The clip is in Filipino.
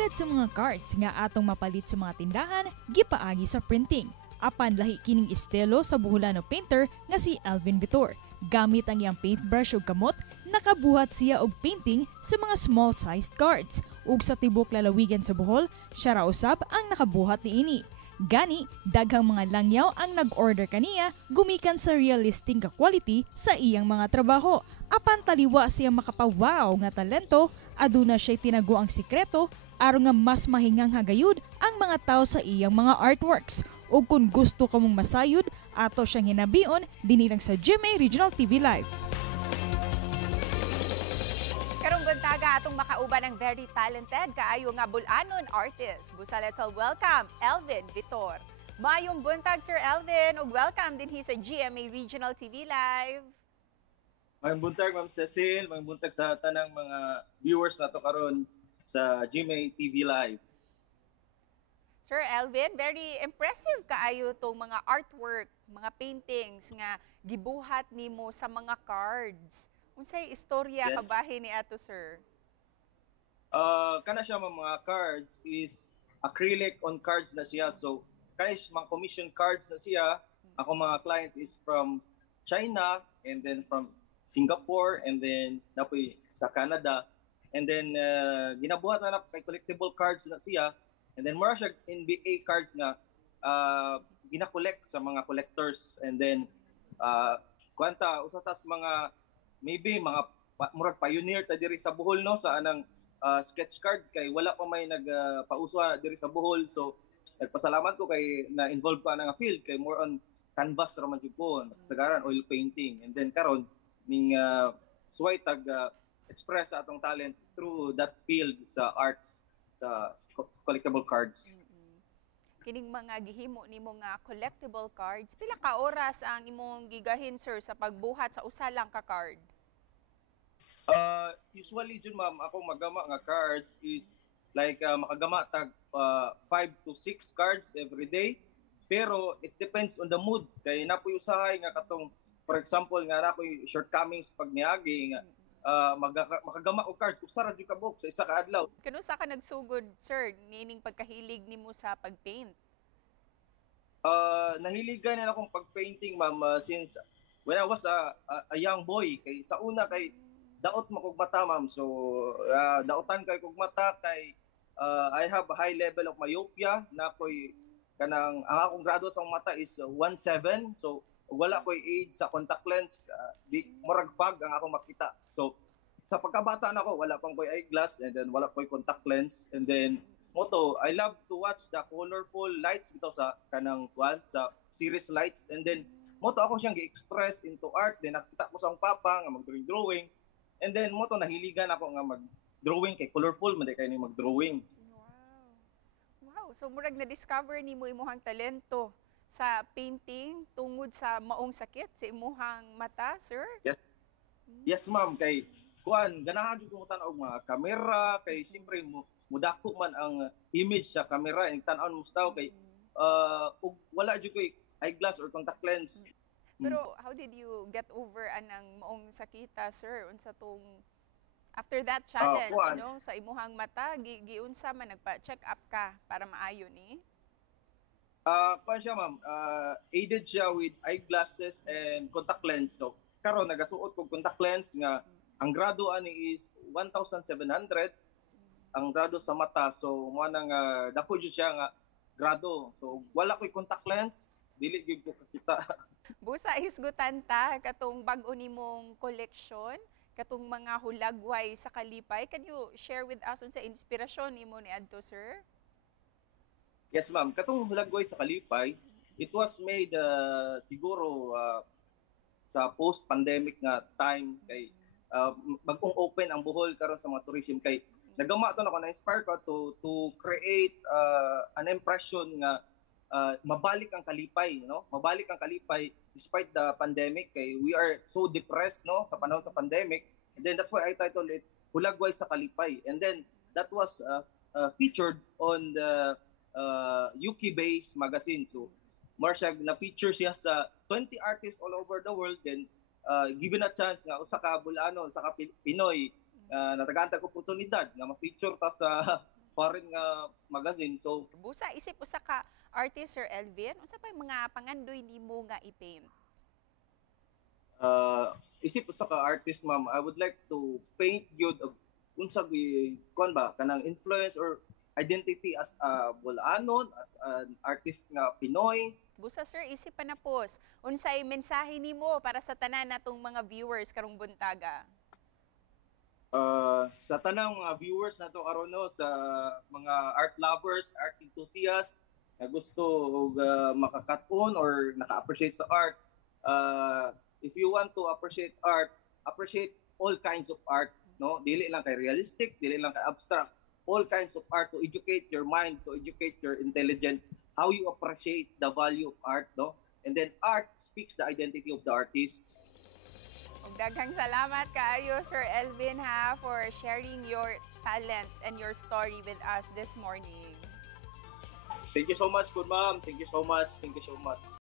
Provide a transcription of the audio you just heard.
Sagad sa mga cards nga atong mapalit sa mga tindahan, gipaagi sa printing. Apan lahi kining estilo sa buholano painter nga si Alvin Vitor. Gamit ang iyang paintbrush ug kamot, nakabuhat siya og painting sa mga small-sized cards. Ug sa tibok lalawigan sa Bohol, siya ra usab ang nakabuhat niini. Gani, daghang mga langyaw ang nag-order kaniya gumikan sa realistic nga quality sa iyang mga trabaho. Apan taliwa siya makapawaw nga talento, aduna siya'y tinago ang sikreto aron nga mas mahingang hagayud ang mga tao sa iyang mga artworks. Ug kung gusto ka mong masayod, ato siyang hinabion dinilang sa GMA Regional TV Live. Karong buntaga atong makauban ang very talented kaayo nga bulanon artist. Busa let's all welcome Elvin Vitor. Mayong buntag Sir Elvin ug welcome dinhi sa GMA Regional TV Live. Mayong buntag Ma'am Cecil, mayong buntag sa tanang mga viewers nato karon sa GMA TV Live. Sir Elvin, very impressive kaayo tong mga artwork, mga paintings nga gibuhat nimo sa mga cards. Unsay istorya kabahin ni ato, sir? Kana siya mga cards is acrylic on cards na siya. So, kaya mga commission cards na siya. Ako mga client is from China and then from Singapore and then napoy sa Canada. And then ginabuhat na kay collectible cards na siya. And then mura siya NBA cards nga gina-collect sa mga collectors. And then kuanta usatas mga maybe mga murag pioneer ta diri sa Bohol no sa anang sketch card kay wala pa may nagpauswa diri sa Bohol. So nagpasalamat ko kay na involved pa nga field kay more on canvas ra man jud ko sagaran oil painting. And then karon ning suway tag express sa atong talent through that field sa arts sa collectible cards. Kining mga gihimo nimo nga collectible cards, pila ka oras ang imong gigahin sir sa pagbuhat sa usa lang ka card? Usually jud ma'am ako magama nga cards is like makagama tag 5 to 6 cards every day. Pero it depends on the mood kay napoy usahay nga katong for example nga napoy shortcomings pag niagi nga makagama og cards usara jud ka book sa isa ka adlaw. Kanusa ka nagsugod sir nining pagkahilig nimo sa pagpaint? Nahiligan na akong pagpainting ma'am since when I was a young boy kay sa una kay daot mo kog mata ma'am. So daotan kay kog mata kay I have a high level of myopia na koy kanang ang akong grado sa mata is 1.7. So wala ko'y aid sa contact lens, di murag fog ang akong makita. So sa pagkabata na ko, wala pang ko'y eyeglass and then wala ko'y contact lens. And then moto, I love to watch the colorful lights bitaw sa kanang sa series lights. And then moto ako siyang gi-express into art. Then nakita ko sa akong papa nga mag-drawing. And then moto nahiligan ako nga mag-drawing kay colorful man kay ni mag-drawing. Wow, so murag na-discover nimo imong talento sa painting tungod sa maong sakit sa imuhang mata, sir? Yes ma'am, kay kuan ganahan jud ko tan-og mga kamera kay siyempre mudako man ang image sa kamera ing tan-aw mo staw kay ug wala jud koy eyeglass or contact lens. Pero how did you get over anang maong sakita, sir? Unsa tong after that challenge no sa imuhang mata giunsa man nagpa-check up ka para maayo ni? Kuan siya ma'am, aided siya with eyeglasses and contact lens. So karon nagasuot ko contact lens nga ang grado ani is 1,700 ang grado sa mata. So mo nang dako jud siya nga grado. So wala ko'y contact lens, dili gyud ko kakita. Busa hisgutan ta katong bag-o nimong collection, katong mga hulagway sa kalipay. Can you share with us unsa inspirasyon nimo ni adto, sir? Yes ma'am, katong hulagway sa kalipay, it was made siguro sa post-pandemic nga time kay bagong open ang Bohol karon sa mga tourism kay nagama to na inspire ko to create an impression nga mabalik ang kalipay, no? Mabalik ang kalipay despite the pandemic kay we are so depressed no sa panahon sa pandemic. And then that's why I titled it Hulagway sa Kalipay. And then that was featured on the UK-based magazine. So, Marsag na-feature siya sa 20 artists all over the world. Then, given a chance nga, usa ka Bulano, usa ka Pinoy, natagantag oportunidad nga ma-feature ta sa foreign nga magazine. So Busa isip usa ka artist, Sir Elvin, unsa pa yung mga pangandoy nimo nga i-paint? isip sa ka artist, ma'am, I would like to paint yun unsa bi kon ba kanang influence or identity as a Bulanon, as an artist nga Pinoy. Busa sir, isip pa na pos. Unsay mensahe nimo para sa tanan natong mga viewers karong buntaga? Sa tanang mga viewers nato karon no, sa mga art lovers, art enthusiasts na gusto og makakat-on or naka-appreciate sa art, if you want to appreciate art, appreciate all kinds of art, no? Dili lang kay realistic, dili lang kay abstract. All kinds of art to educate your mind, to educate your intelligence, how you appreciate the value of art, no? And then art speaks the identity of the artist. Ug daghang salamat kaayo Sir Elvin ha for sharing your talent and your story with us this morning. Thank you so much, good ma'am. Thank you so much. Thank you so much.